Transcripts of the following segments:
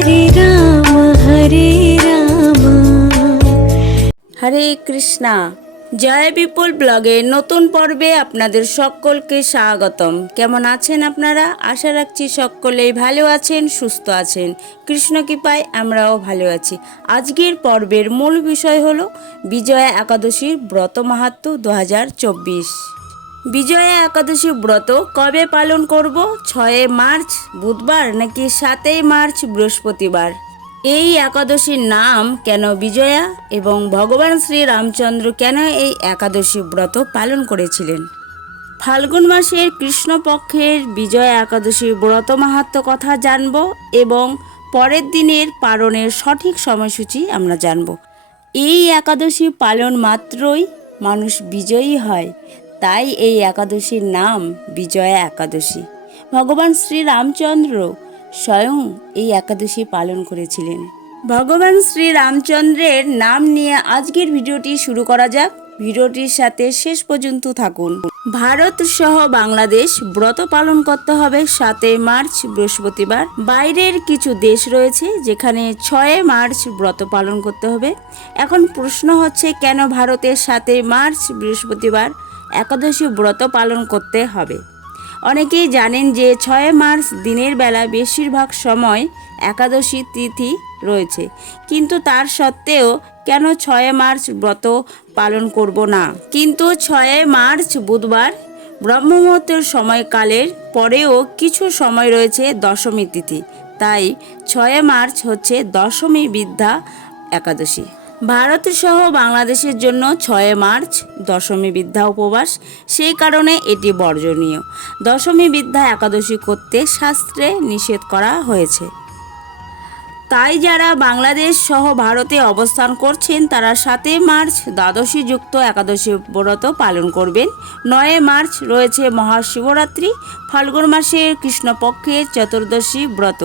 हरे राम হরে কৃষ্ণা। জয় বিপুল ব্লগের নতুন পর্বে আপনাদের সকলকে স্বাগতম। কেমন আছেন আপনারা? আশা রাখছি সকলেই ভালো আছেন, সুস্থ আছেন। কৃষ্ণ কৃপায় আমরাও ভালো আছি। আজকের পর্বের মূল বিষয় হলো বিজয়া একাদশীর ব্রত মাহাত্ম্য 2024। বিজয়া একাদশী ব্রত কবে পালন করব? 6 মার্চ বুধবার নাকি 7 মার্চ বৃহস্পতিবার? এই একাদশীর নাম কেন বিজয়া এবং ভগবান শ্রী রামচন্দ্র কেন এই একাদশী ব্রত পালন করেছিলেন? ফাল্গুন মাসের কৃষ্ণপক্ষের বিজয়া একাদশীর ব্রত মাহাত্ম্য কথা জানব এবং পরের দিনের পালনের সঠিক সময়সূচি আমরা জানব। এই একাদশী পালন মাত্রই মানুষ বিজয়ী হয়, তাই এই একাদশীর নাম বিজয়া একাদশী। ভগবান শ্রী রামচন্দ্র স্বয়ং এই একাদশী পালন করেছিলেন। ভগবান শ্রী রামচন্দ্রের নাম নিয়ে আজকের ভিডিওটি শুরু করা যাক। ভিডিওটির সাথে শেষ পর্যন্ত থাকুন। ভারত সহ বাংলাদেশ ব্রত পালন করতে হবে 7 মার্চ বৃহস্পতিবার। বাইরের কিছু দেশ রয়েছে যেখানে 6 মার্চ ব্রত পালন করতে হবে। এখন প্রশ্ন হচ্ছে, কেন ভারতের 7 মার্চ বৃহস্পতিবার একাদশী ব্রত পালন করতে হবে? অনেকেই জানেন যে 6 মার্চ দিনের বেলা বেশিরভাগ সময় একাদশী তিথি রয়েছে, কিন্তু তার সত্ত্বেও কেন 6 মার্চ ব্রত পালন করব না? কিন্তু 6 মার্চ বুধবার ব্রহ্মমুহূর্তের সময়কালের পরেও কিছু সময় রয়েছে দশমী তিথি, তাই 6 মার্চ হচ্ছে দশমী বিদ্যা একাদশী। ভারত সহ বাংলাদেশের জন্য 6 মার্চ দশমী বিদ্যা উপবাস, সেই কারণে এটি বর্জনীয়। দশমী বিদ্যা একাদশী করতে শাস্ত্রে নিষেধ করা হয়েছে। তাই যারা বাংলাদেশ সহ ভারতে অবস্থান করছেন তারা 7 মার্চ দ্বাদশী যুক্ত একাদশী ব্রত পালন করবেন। 9 মার্চ রয়েছে মহাশিবরাত্রি, ফাল্গুন মাসের কৃষ্ণপক্ষের চতুর্দশী ব্রত।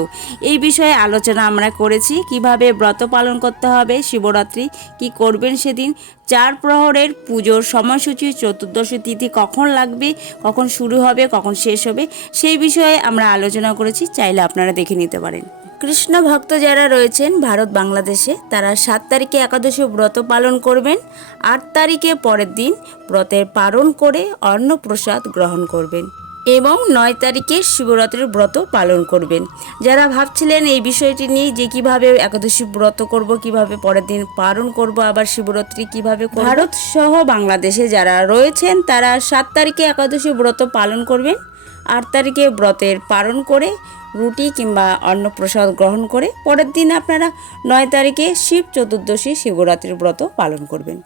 এই বিষয়ে আলোচনা আমরা করেছি, কিভাবে ব্রত পালন করতে হবে, শিবরাত্রি কি করবেন সেদিন, 4 প্রহরের পুজোর সময়সূচি, চতুর্দশী তিথি কখন লাগবে, কখন শুরু হবে, কখন শেষ হবে, সেই বিষয়ে আমরা আলোচনা করেছি, চাইলে আপনারা দেখে নিতে পারেন। কৃষ্ণ ভক্ত যারা রয়েছেন ভারত বাংলাদেশে তারা 7 তারিখে একাদশী ব্রত পালন করবেন। 8 তারিখে পরের দিন ব্রতের পালন করে অন্নপ্রসাদ গ্রহণ করবেন এবং 9 তারিখে শিবরাত্রির ব্রত পালন করবেন। যারা ভাবছিলেন এই বিষয়টি নিয়ে যে কিভাবে একাদশী ব্রত করব, কিভাবে পরের দিন পালন করব, আবার শিবরাত্রি কিভাবে করব, ভারত সহ বাংলাদেশে যারা রয়েছেন তারা 7 তারিখে একাদশী ব্রত পালন করবেন। 8 তারিখে ব্রতের পালন করে রুটি কিংবা অন্নপ্রসাদ গ্রহণ করে পরের দিন আপনারা 9 তারিখে শিব চতুর্দশী শিবরাত্রির ব্রত পালন করবেন।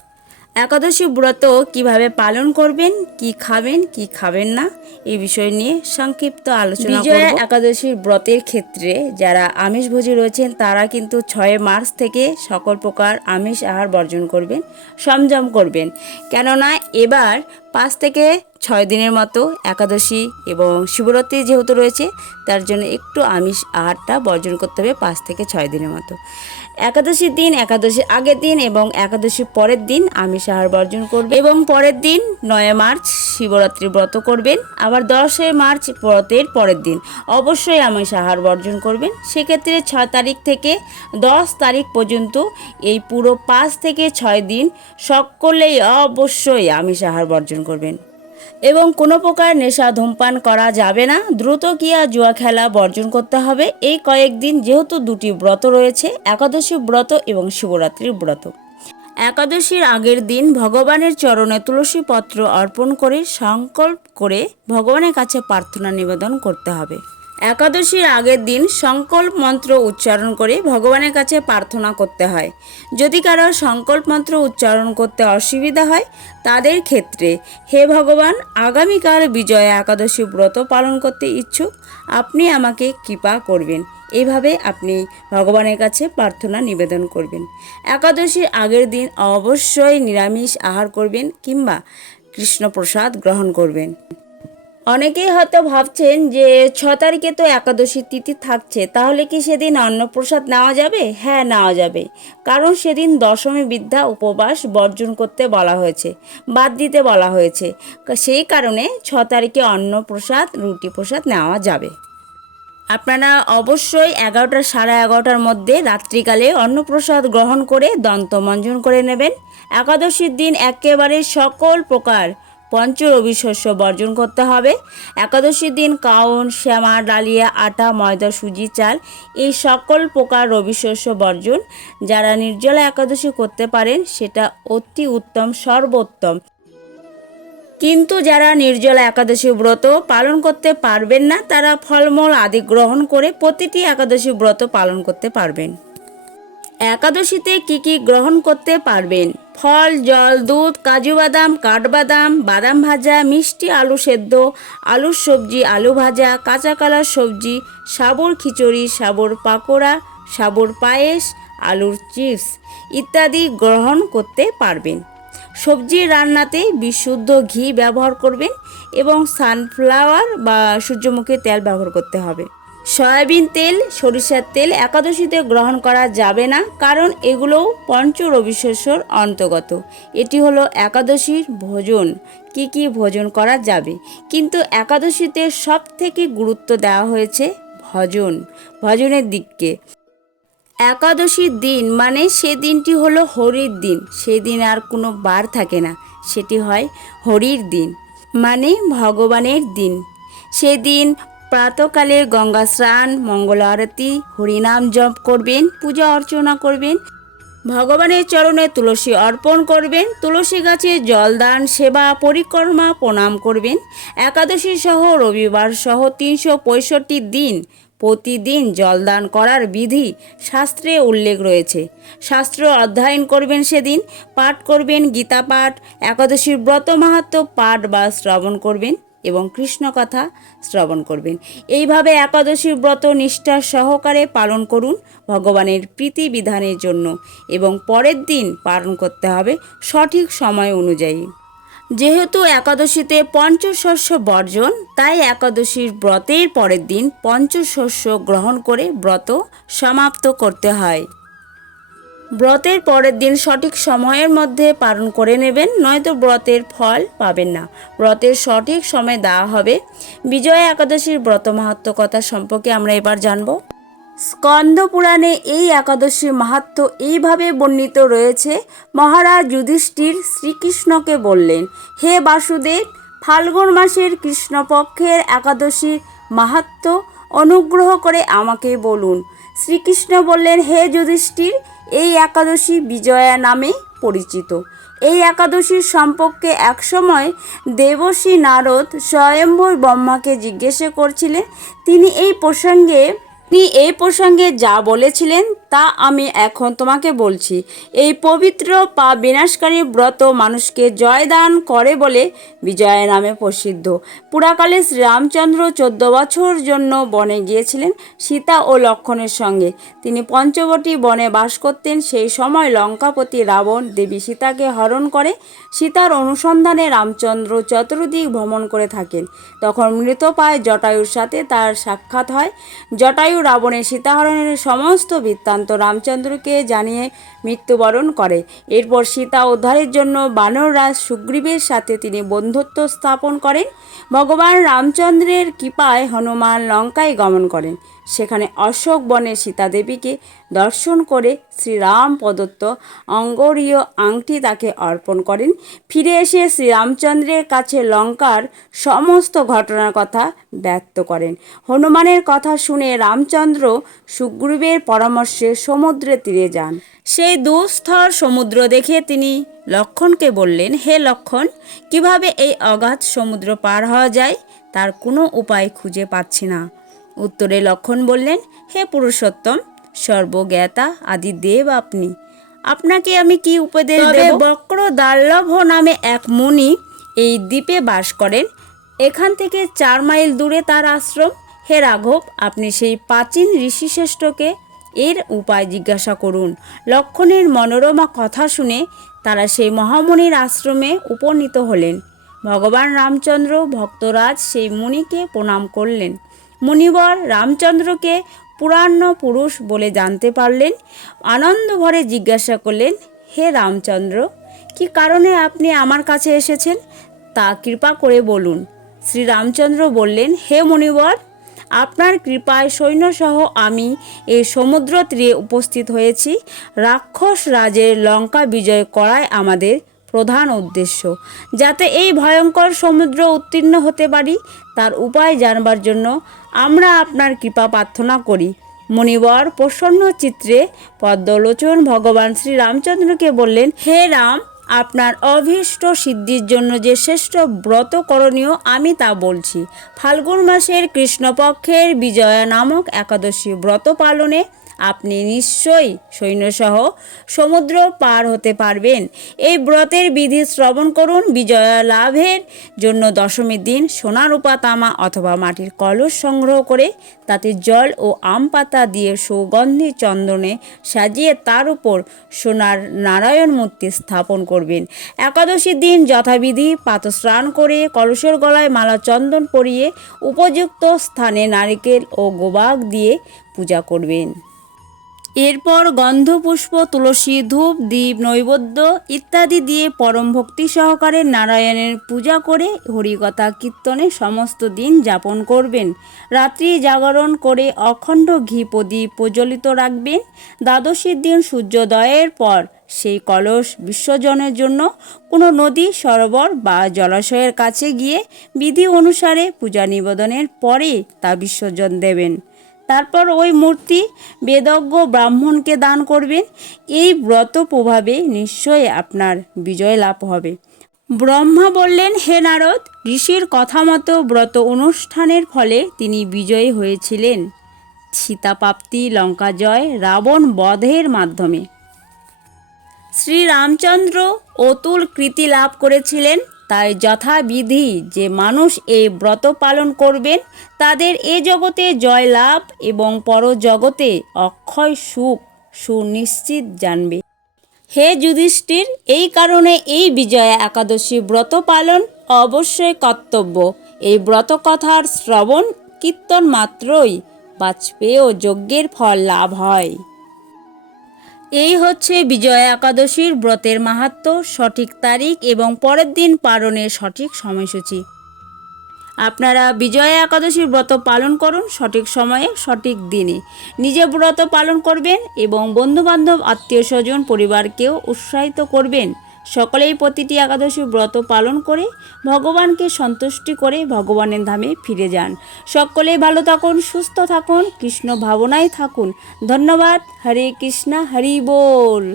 একাদশী ব্রত কিভাবে পালন করবেন, কি খাবেন কি খাবেন না, এই বিষয় নিয়ে সংক্ষিপ্ত আলোচনা করব। বিজয়া একাদশীর ব্রতের ক্ষেত্রে যারা আমিষভোজী রয়েছেন তারা কিন্তু 6 মার্চ থেকে সকল প্রকার আমিষ আহার বর্জন করবেন, সংযম করবেন। কেননা এবার 5 থেকে 6 দিনের মতো একাদশী এবং শিবরাত্রি যেহেতু রয়েছে, তার জন্য একটু আমিষ আহারটা বর্জন করতে হবে 5 থেকে 6 দিনের মতো। একাদশীর দিন, একাদশীর আগের দিন এবং একাদশীর পরের দিন আমিষ আহার বর্জন করবেন এবং পরের দিন 9 মার্চ শিবরাত্রি ব্রত করবেন। আবার 10 মার্চ ব্রতের পরের দিন অবশ্যই আমিষ আহার বর্জন করবেন। সেক্ষেত্রে 6 তারিখ থেকে 10 তারিখ পর্যন্ত এই পুরো 5 থেকে 6 দিন সকলেই অবশ্যই আমিষ আহার বর্জন করবেন এবং কোনো প্রকার নেশা ধূমপান করা যাবে না। দ্রুত ক্রিয়া জুয়া খেলা বর্জন করতে হবে এই কয়েকদিন, যেহেতু 2টি ব্রত রয়েছে, একাদশী ব্রত এবং শিবরাত্রির ব্রত। একাদশীর আগের দিন ভগবানের চরণে তুলসী পত্র অর্পণ করে সংকল্প করে ভগবানের কাছে প্রার্থনা নিবেদন করতে হবে। একাদশীর আগের দিন সংকল্প মন্ত্র উচ্চারণ করে ভগবানের কাছে প্রার্থনা করতে হয়। যদি কারো সংকল্প মন্ত্র উচ্চারণ করতে অসুবিধা হয় তাদের ক্ষেত্রে, হে ভগবান, আগামীকাল বিজয়া একাদশী ব্রত পালন করতে ইচ্ছুক, আপনি আমাকে কৃপা করবেন, এইভাবে আপনি ভগবানের কাছে প্রার্থনা নিবেদন করবেন। একাদশীর আগের দিন অবশ্যই নিরামিষ আহার করবেন কিংবা কৃষ্ণপ্রসাদ গ্রহণ করবেন। অনেকেই হয়তো ভাবছেন যে 6 তারিখে তো একাদশী তিথি থাকছে, তাহলে কি সেদিন অন্নপ্রসাদ নেওয়া যাবে? হ্যাঁ, নেওয়া যাবে, কারণ সেদিন দশমী বিদ্যা উপবাস বর্জন করতে বলা হয়েছে, বাদ দিতে বলা হয়েছে। সেই কারণে 6 তারিখে অন্নপ্রসাদ, রুটি প্রসাদ নেওয়া যাবে। আপনারা অবশ্যই 11টা সাড়ে 11টার মধ্যে রাত্রিকালে অন্নপ্রসাদ গ্রহণ করে দন্তমঞ্জন করে নেবেন। একাদশীর দিন একেবারে সকল প্রকার পঞ্চরবি শস্য বর্জন করতে হবে। একাদশীর দিন কাউন, শ্যামা, ডালিয়া, আটা, ময়দা, সুজি, চাল এই সকল প্রকার রবি শস্য বর্জন। যারা নির্জলা একাদশী করতে পারেন সেটা অতি উত্তম, সর্বোত্তম। কিন্তু যারা নির্জলা একাদশী ব্রত পালন করতে পারবেন না, তারা ফলমূল আদি গ্রহণ করে প্রতিটি একাদশী ব্রত পালন করতে পারবেন। একাদশীতে কি কি গ্রহণ করতে পারবেন? ফল, জল, দুধ, কাজু বাদাম, কাঠবাদাম, বাদাম ভাজা, মিষ্টি আলু সেদ্ধ, আলুর সবজি, আলু ভাজা, কাঁচা কলার সবজি, সাবুর খিচুড়ি, সাবুর পাকোড়া, সাবুর পায়েস, আলুর চিপস ইত্যাদি গ্রহণ করতে পারবেন। সবজি রান্নাতে বিশুদ্ধ ঘি ব্যবহার করবেন এবং সানফ্লাওয়ার বা সূর্যমুখী তেল ব্যবহার করতে হবে। সয়াবিন তেল, সরিষার তেল একাদশীতে গ্রহণ করা যাবে না, কারণ এগুলোও পঞ্চরবি শস্যর অন্তর্গত। এটি হলো একাদশীর ভোজন। কি কি ভোজন করা যাবে? কিন্তু একাদশীতে সব থেকে গুরুত্ব দেওয়া হয়েছে ভজনের দিককে। একাদশীর দিন মানে সে দিনটি হলো হরির দিন। সেই দিন আর কোনো বার থাকে না, সেটি হয় হরির দিন, মানে ভগবানের দিন। সেদিন প্রাতকালে গঙ্গা স্নান, মঙ্গল আরতি, হরিনাম জপ করবেন, পূজা অর্চনা করবেন, ভগবানের চরণে তুলসী অর্পণ করবেন, তুলসী গাছে জলদান, সেবা, পরিক্রমা, প্রণাম করবেন। একাদশী সহ রবিবার সহ 365 দিন প্রতিদিন জলদান করার বিধি শাস্ত্রে উল্লেখ রয়েছে। শাস্ত্র অধ্যয়ন করবেন, সেদিন পাঠ করবেন গীতা পাঠ, একাদশীর ব্রত মাহাত্ম্য পাঠ বা শ্রবণ করবেন এবং কৃষ্ণ কথা শ্রবণ করবেন। এইভাবে একাদশীর ব্রত নিষ্ঠা সহকারে পালন করুন ভগবানের প্রীতি বিধানের জন্য, এবং পরের দিন পালন করতে হবে সঠিক সময় অনুযায়ী। যেহেতু একাদশীতে পঞ্চশস্য বর্জন, তাই একাদশীর ব্রতের পরের দিন পঞ্চশস্য গ্রহণ করে ব্রত সমাপ্ত করতে হয়। ব্রতের পরের দিন সঠিক সময়ের মধ্যে পালন করে নেবেন, নয়তো ব্রতের ফল পাবেন না। ব্রতের সঠিক সময় দেওয়া হবে। বিজয়া একাদশীর ব্রত মাহাত্ম্য কথা সম্পর্কে আমরা এবার জানব। স্কন্দ পুরাণে এই একাদশীর মাহাত্ম্য এইভাবে বর্ণিত রয়েছে। মহারাজ যুধিষ্ঠির শ্রীকৃষ্ণকে বললেন, হে বাসুদেব, ফাল্গুন মাসের কৃষ্ণপক্ষের একাদশীর মাহাত্ম্য অনুগ্রহ করে আমাকে বলুন। শ্রীকৃষ্ণ বললেন, হে যুধিষ্ঠির, এই একাদশী বিজয়া নামে পরিচিত। এই একাদশীর সম্পর্কে একসময় দেবর্ষি নারদ স্বয়ম্ভর ব্রহ্মাকে জিজ্ঞাসা করছিলেন। তিনি এই প্রসঙ্গে যা বলেছিলেন তা আমি এখন তোমাকে বলছি। এই পবিত্র পাপ বিনাশকারী ব্রত মানুষকে জয়দান করে বলে বিজয়া নামে প্রসিদ্ধ। পুরাকালে শ্রীরামচন্দ্র 14 বছর জন্য বনে গিয়েছিলেন সীতা ও লক্ষ্মণের সঙ্গে। তিনি পঞ্চবটী বনে বাস করতেন। সেই সময় লঙ্কাপতি রাবণ দেবী সীতাকে হরণ করে। সীতার অনুসন্ধানে রামচন্দ্র চতুর্দিক ভ্রমণ করে থাকেন। তখন মৃতপ্রায় জটায়ুর সাথে তার সাক্ষাৎ হয়। জটায়ু রাবণের সীতাহরণের সমস্ত বৃত্তান্ত রামচন্দ্রকে জানিয়ে মৃত্যুবরণ করে। এরপর সীতা উদ্ধারের জন্য বানররাজ সুগ্রীবের সাথে তিনি বন্ধুত্ব স্থাপন করেন। ভগবান রামচন্দ্রের কৃপায় হনুমান লঙ্কায় গমন করেন। সেখানে অশোক বনে সীতাদেবীকে দর্শন করে শ্রীরাম প্রদত্ত অঙ্গরীয় আংটি তাকে অর্পণ করেন। ফিরে এসে শ্রীরামচন্দ্রের কাছে লঙ্কার সমস্ত ঘটনার কথা ব্যক্ত করেন। হনুমানের কথা শুনে রামচন্দ্র সুগ্রীবের পরামর্শে সমুদ্রের তীরে যান। সেই দুস্তর সমুদ্র দেখে তিনি লক্ষ্মণকে বললেন, হে লক্ষ্মণ, কিভাবে এই অগাধ সমুদ্র পার হওয়া যায় তার কোনো উপায় খুঁজে পাচ্ছি না। উত্তরে লক্ষ্মণ বললেন, হে পুরুষোত্তম, সর্বজ্ঞাতা আদি দেব আপনি, আপনাকে আমি কি উপদেশ দেব? বক্র দার্লভ নামে এক মুনি এই দ্বীপে বাস করেন। এখান থেকে 4 মাইল দূরে তার আশ্রম। হে রাঘব, আপনি সেই প্রাচীন ঋষিশ্রেষ্ঠকে এর উপায় জিজ্ঞাসা করুন। লক্ষ্মণের মনোরমা কথা শুনে তারা সেই মহামুনির আশ্রমে উপনীত হলেন। ভগবান রামচন্দ্র ভক্তরাজ সেই মুনিকে প্রণাম করলেন। মুনিবর রামচন্দ্রকে পুরাণ পুরুষ বলে জানতে পারলেন। আনন্দ ভরে জিজ্ঞাসা করলেন, হে রামচন্দ্র, কি কারণে আপনি আমার কাছে এসেছেন তা কৃপা করে বলুন। শ্রী রামচন্দ্র বললেন, হে মুনিবর, আপনার কৃপায় সৈন্যসহ আমি এই সমুদ্র তীরে উপস্থিত হয়েছি। রাক্ষস রাজের লঙ্কা বিজয় করাই আমাদের প্রধান উদ্দেশ্য। যাতে এই ভয়ঙ্কর সমুদ্র উত্তীর্ণ হতে পারি তার উপায় জানবার জন্য আমরা আপনার কৃপা প্রার্থনা করি। মুনিবর প্রসন্ন চিত্রে পদ্মলোচন ভগবান শ্রী রামচন্দ্রকে বললেন, হে রাম, আপনার অভীষ্ট সিদ্ধির জন্য যে শ্রেষ্ঠ ব্রত করণীয় আমি তা বলছি। ফাল্গুন মাসের কৃষ্ণপক্ষের বিজয়া নামক একাদশী ব্রত পালনে আপনি নিশ্চয়ই সৈন্যসহ সমুদ্র পার হতে পারবেন। এই ব্রতের বিধি শ্রবণ করুন। বিজয়া লাভের জন্য দশমীর দিন সোনা রূপা তামা অথবা মাটির কলস সংগ্রহ করে তাতে জল ও আম পাতা দিয়ে সুগন্ধি চন্দনে সাজিয়ে তার উপর সোনার নারায়ণ মূর্তি স্থাপন করবেন। একাদশীর দিন যথাবিধি প্রাতঃস্নান করে কলসের গলায় মালা চন্দন পরিয়ে উপযুক্ত স্থানে নারিকেল ও গোবাক দিয়ে পূজা করবেন। এরপর গন্ধপুষ্প, তুলসী, ধূপ, দীপ, নৈবেদ্য ইত্যাদি দিয়ে পরম ভক্তি সহকারে নারায়ণের পূজা করে হরিকথা কীর্তনে সমস্ত দিন যাপন করবেন। রাত্রি জাগরণ করে অখণ্ড ঘি প্রদীপ প্রজ্বলিত রাখবেন। দ্বাদশীর দিন সূর্যোদয়ের পর সেই কলস বিসর্জনের জন্য কোনো নদী, সরোবর বা জলাশয়ের কাছে গিয়ে বিধি অনুসারে পূজা নিবেদনের পরে তা বিসর্জন দেবেন। তারপর ওই মূর্তি বেদজ্ঞ ব্রাহ্মণকে দান করবেন। এই ব্রত প্রভাবে নিশ্চয়ই আপনার বিজয় লাভ হবে। ব্রহ্মা বললেন, হে নারদ, ঋষির কথা মতো ব্রত অনুষ্ঠানের ফলে তিনি বিজয়ী হয়েছিলেন সীতাপ্রাপ্তি, লঙ্কা জয়, রাবণ বধের মাধ্যমে। শ্রী রামচন্দ্র অতুল কৃতি লাভ করেছিলেন। তাই যথাবিধি যে মানুষ এই ব্রত পালন করবেন তাদের এ জগতে জয় লাভ এবং পরজগতে অক্ষয় সুখ সুনিশ্চিত জানবে। হে যুধিষ্ঠির, এই কারণে এই বিজয়া একাদশী ব্রত পালন অবশ্যই কর্তব্য। এই ব্রত কথার শ্রবণ কীর্তন মাত্রই বাজপেয় যজ্ঞের ফল লাভ হয়। এই হচ্ছে বিজয়া একাদশীর ব্রতের মাহাত্ম্য, সঠিক তারিখ এবং পরের দিন পালনের সঠিক সময়সূচি। আপনারা বিজয়া একাদশীর ব্রত পালন করুন সঠিক সময়ে, সঠিক দিনে। নিজে ব্রত পালন করবেন এবং বন্ধুবান্ধব, আত্মীয় স্বজন, পরিবারকেও উৎসাহিত করবেন। সকলেই প্রতিটি একাদশী ব্রত পালন করে ভগবানকে সন্তুষ্টি করে ভগবানের ধামে ফিরে যান। সকলেই ভালো থাকুন, সুস্থ থাকুন, কৃষ্ণ ভাবনায় থাকুন। ধন্যবাদ। হরে কৃষ্ণ, হরি বল।